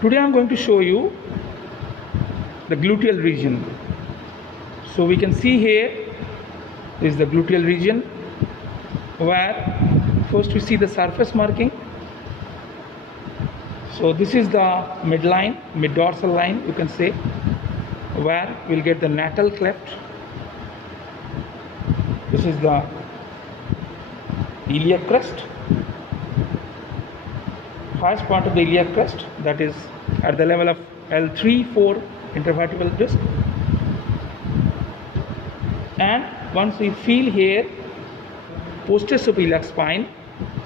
Today I am going to show you the gluteal region. So we can see here is the gluteal region, where first we see the surface marking. So this is the midline, mid-dorsal line, you can say, where we'll get the natal cleft. This is the iliac crest, highest part of the iliac crest, that is at the level of L3-4 intervertebral disc. And once we feel here, posterior subiliac spine,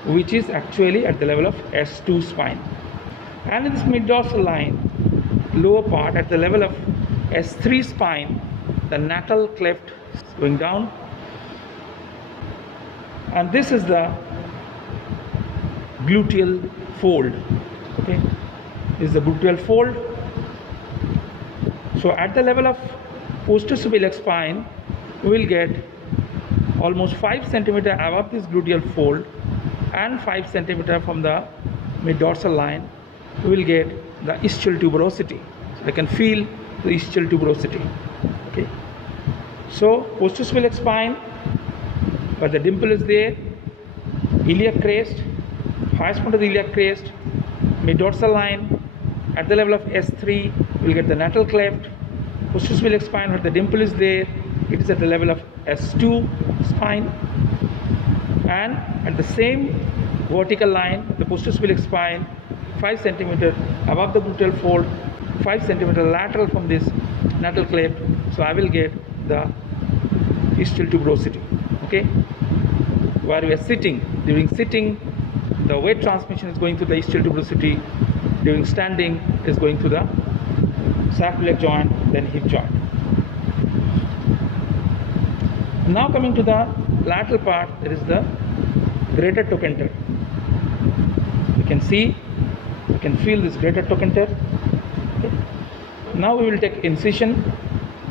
which is actually at the level of S2 spine. And in this mid-dorsal line, lower part at the level of S3 spine, the natal cleft is going down. And this is the gluteal fold. Okay, this is the gluteal fold. So at the level of posterior subiliac spine, we will get almost 5 centimeter above this gluteal fold and 5 centimeter from the mid-dorsal line. We will get the ischial tuberosity. So I can feel the ischial tuberosity. Okay. So posterior subiliac spine, where the dimple is there, iliac crest, highest point of the iliac crest, mid-dorsal line. At the level of S3, we will get the natal cleft. Posterior subiliac spine, where the dimple is there, it is at the level of S2 spine. And at the same vertical line, the posterior subiliac spine, 5 centimeter above the gluteal fold, 5 centimeter lateral from this natal cleft. So I will get the ischial tuberosity. Okay, where we are sitting. During sitting, the weight transmission is going through the ischial tuberosity. During standing, is going through the sacroiliac joint, then hip joint. Now coming to the lateral part, there is the greater trochanter. You can see, you can feel this greater trochanter. Okay. Now we will take incision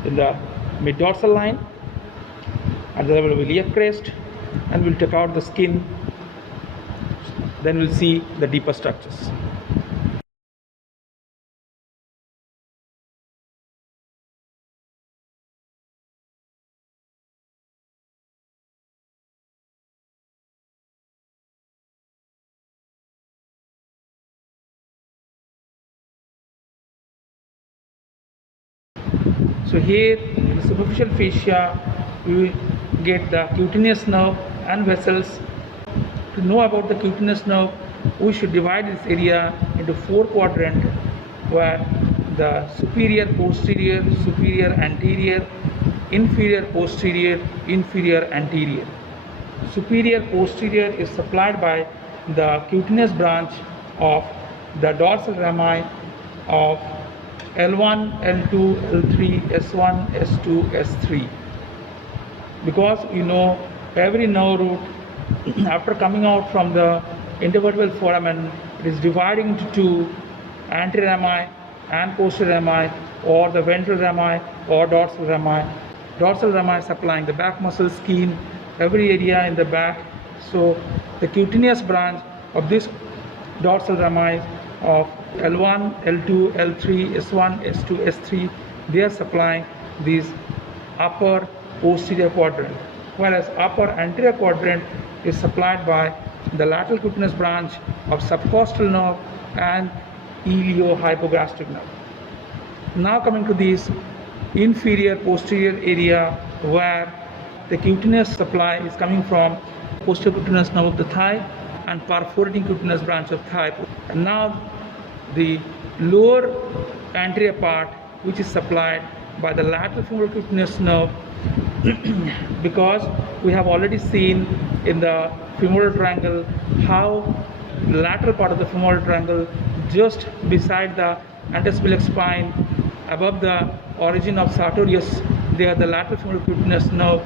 in the mid-dorsal line at the level of iliac crest, and we'll take out the skin. Then we'll see the deeper structures. So here, in the superficial fascia, we will get the cutaneous nerve and vessels. To know about the cutaneous nerve, we should divide this area into 4 quadrants, where the superior posterior, superior anterior, inferior posterior, inferior anterior. Superior posterior is supplied by the cutaneous branch of the dorsal rami of L1, L2, L3, S1, S2, S3. Because you know, every nerve root after coming out from the intervertebral foramen, it is dividing into 2, anterior rami and posterior rami, or the ventral rami or dorsal rami. Dorsal rami supplying the back muscle, skin, every area in the back. So the cutaneous branch of this dorsal rami of L1, L2, L3, S1, S2, S3, they are supplying these upper posterior quadrant, whereas upper anterior quadrant is supplied by the lateral cutaneous branch of subcostal nerve and iliohypogastric nerve. Now coming to this inferior posterior area, where the cutaneous supply is coming from posterior cutaneous nerve of the thigh and perforating cutaneous branch of thigh. And now the lower anterior part, which is supplied by the lateral femoral cutaneous nerve, because we have already seen in the femoral triangle how the lateral part of the femoral triangle, just beside the anterospheric spine, above the origin of sartorius, there the lateral femoral cutaneous nerve,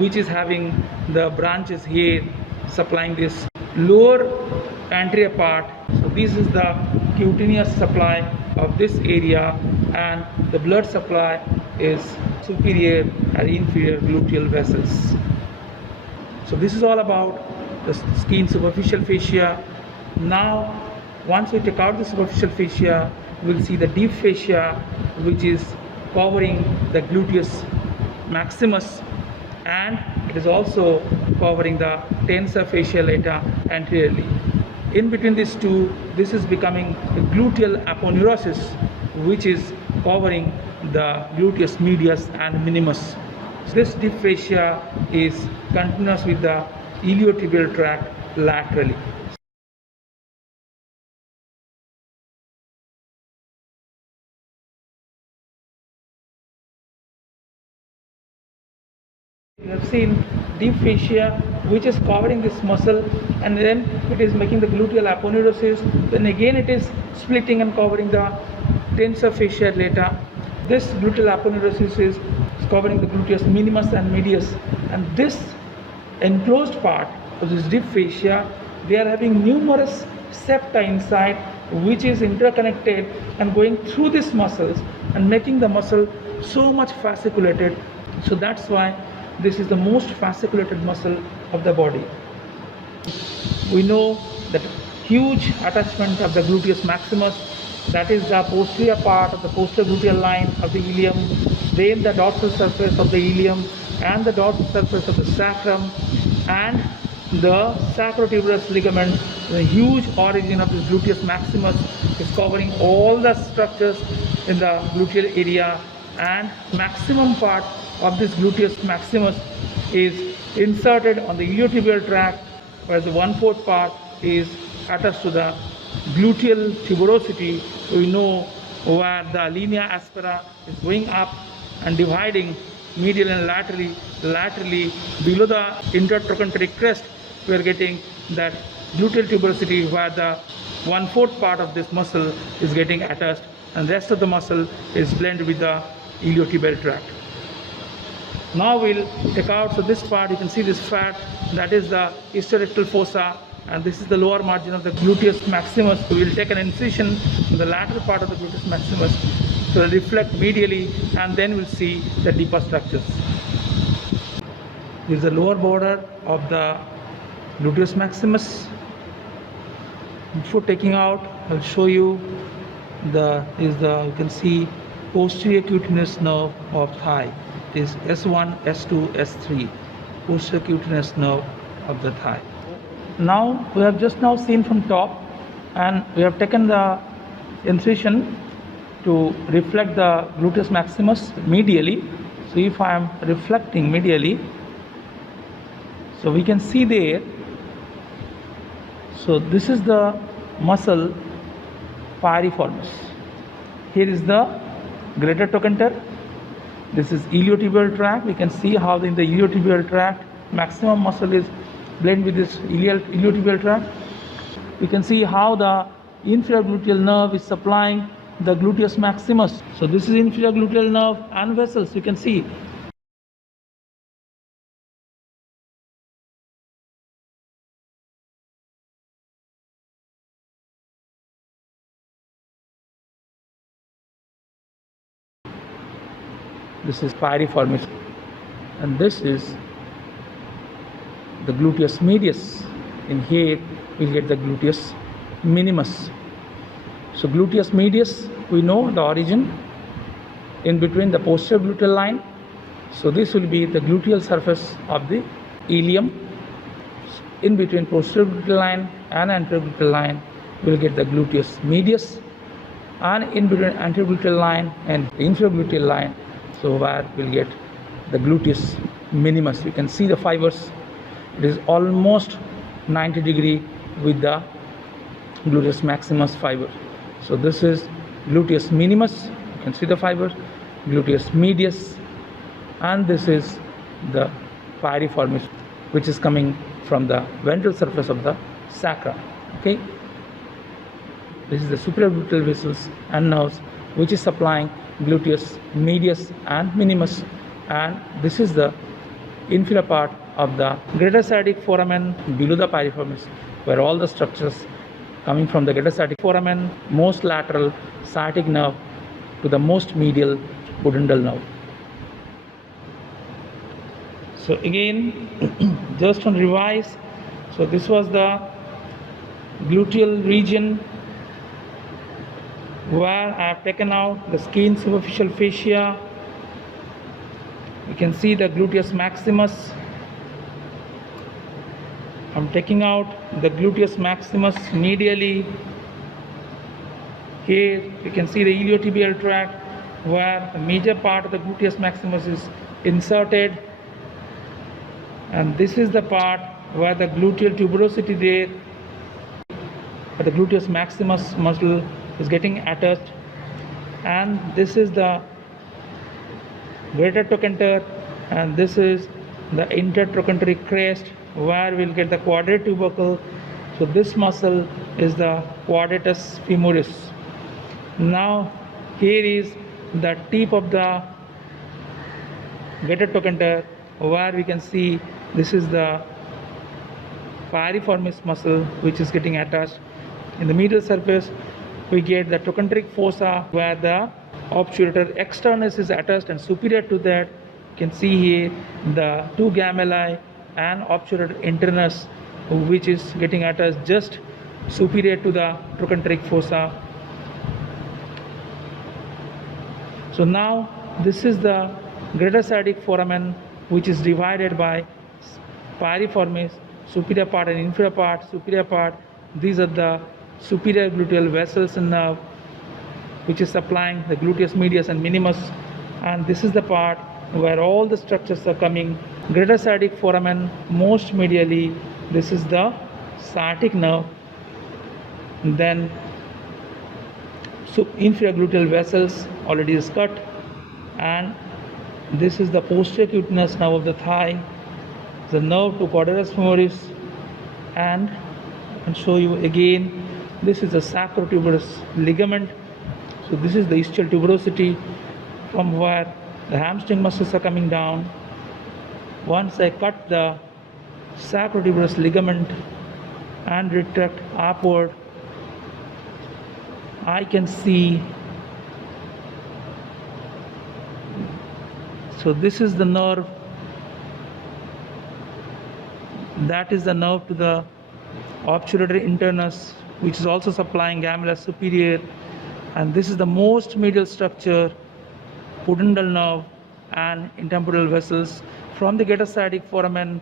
which is having the branches here supplying this lower anterior part. So this is the cutaneous supply of this area, and the blood supply is superior and inferior gluteal vessels. So this is all about the skin superficial fascia. Now once we take out the superficial fascia, we'll see the deep fascia, which is covering the gluteus maximus, and it is also covering the tensor fascia lata anteriorly. In between these two, this is becoming the gluteal aponeurosis, which is covering the gluteus medius and minimus. This deep fascia is continuous with the iliotibial tract laterally. We have seen deep fascia, which is covering this muscle, and then it is making the gluteal aponeurosis. Then again it is splitting and covering the tensor fascia lata. This gluteal aponeurosis is covering the gluteus minimus and medius, and this enclosed part of this deep fascia, they are having numerous septa inside, which is interconnected and going through these muscles and making the muscle so much fasciculated. So that's why this is the most fasciculated muscle of the body. We know that huge attachment of the gluteus maximus, that is the posterior part of the posterior gluteal line of the ilium, then the dorsal surface of the ilium and the dorsal surface of the sacrum, and the sacrotuberous ligament. The huge origin of this gluteus maximus is covering all the structures in the gluteal area, and maximum part of this gluteus maximus is inserted on the iliotibial tract, whereas the 1/4 part is attached to the gluteal tuberosity. We know where the linea aspera is going up and dividing medial and laterally below the intertrochanteric crest. We are getting that gluteal tuberosity, where the 1/4 part of this muscle is getting attached, and rest of the muscle is blended with the iliotibial tract. Now we'll take out, so this part, you can see this fat, that is the hysterectal fossa, and this is the lower margin of the gluteus maximus. So we'll take an incision in the lateral part of the gluteus maximus to reflect medially, and then we'll see the deeper structures. This is the lower border of the gluteus maximus. Before taking out, I'll show you you can see posterior cutaneous nerve of thigh. It is S1, S2, S3, posterior cutaneous nerve of the thigh. Now we have just now seen from top, and we have taken the incision to reflect the gluteus maximus medially. So if I am reflecting medially, so we can see there, so this is the muscle piriformis. Here is the greater trochanter. This is iliotibial tract. We can see how in the iliotibial tract maximum muscle is blended with this iliotibial tract. We can see how the inferior gluteal nerve is supplying the gluteus maximus. So this is inferior gluteal nerve and vessels. You can see this is piriformis, and this is the gluteus medius. In here we get the gluteus minimus. So gluteus medius, we know the origin in between the posterior gluteal line. So this will be the gluteal surface of the ilium. In between posterior gluteal line and anterior gluteal line, we will get the gluteus medius, and in between anterior gluteal line and inferior gluteal line, so where we'll get the gluteus minimus. You can see the fibers. It is almost 90° with the gluteus maximus fiber. So this is gluteus minimus. You can see the fiber, gluteus medius, and this is the piriformis, which is coming from the ventral surface of the sacrum. Okay, this is the superior gluteal vessels and nerves, which is supplying gluteus medius and minimus, and this is the inferior part of the greater sciatic foramen below the piriformis, where all the structures coming from the greater sciatic foramen, most lateral sciatic nerve to the most medial pudendal nerve. So again, just on revise, so this was the gluteal region, where I have taken out the skin superficial fascia. You can see the gluteus maximus. I'm taking out the gluteus maximus medially. Here you can see the iliotibial tract where the major part of the gluteus maximus is inserted, and this is the part where the gluteal tuberosity there, where the gluteus maximus muscle is getting attached, and this is the greater trochanter, and this is the intertrochanteric crest where we'll get the quadrate tubercle. So this muscle is the quadratus femoris. Now here is the tip of the greater trochanter where we can see this is the piriformis muscle which is getting attached. In the medial surface we get the trochanteric fossa where the obturator externus is attached, and superior to that you can see here the two gamellae and obturator internus which is getting attached just superior to the trochanteric fossa. So now this is the greater sciatic foramen which is divided by piriformis, superior part and inferior part. Superior part, these are the superior gluteal vessels and nerve which is supplying the gluteus medius and minimus, and this is the part where all the structures are coming. Greater sciatic foramen most medially, this is the sciatic nerve, then inferior gluteal vessels already is cut, and this is the posterior cutaneous nerve of the thigh, the nerve to quadratus femoris, and I can show you again, this is the sacrotuberous ligament. So this is the ischial tuberosity from where the hamstring muscles are coming down. Once I cut the sacrotuberous ligament and retract upward, I can see, so this is the nerve, that is the nerve to the obturator internus which is also supplying gamella superior, and this is the most medial structure, pudendal nerve and intertemporal vessels. From the greater sciatic foramen,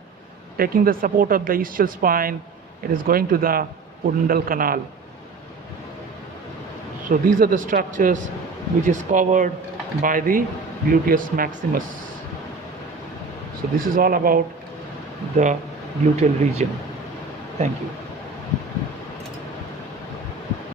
taking the support of the ischial spine, it is going to the pudendal canal. So these are the structures which is covered by the gluteus maximus. So this is all about the gluteal region. Thank you.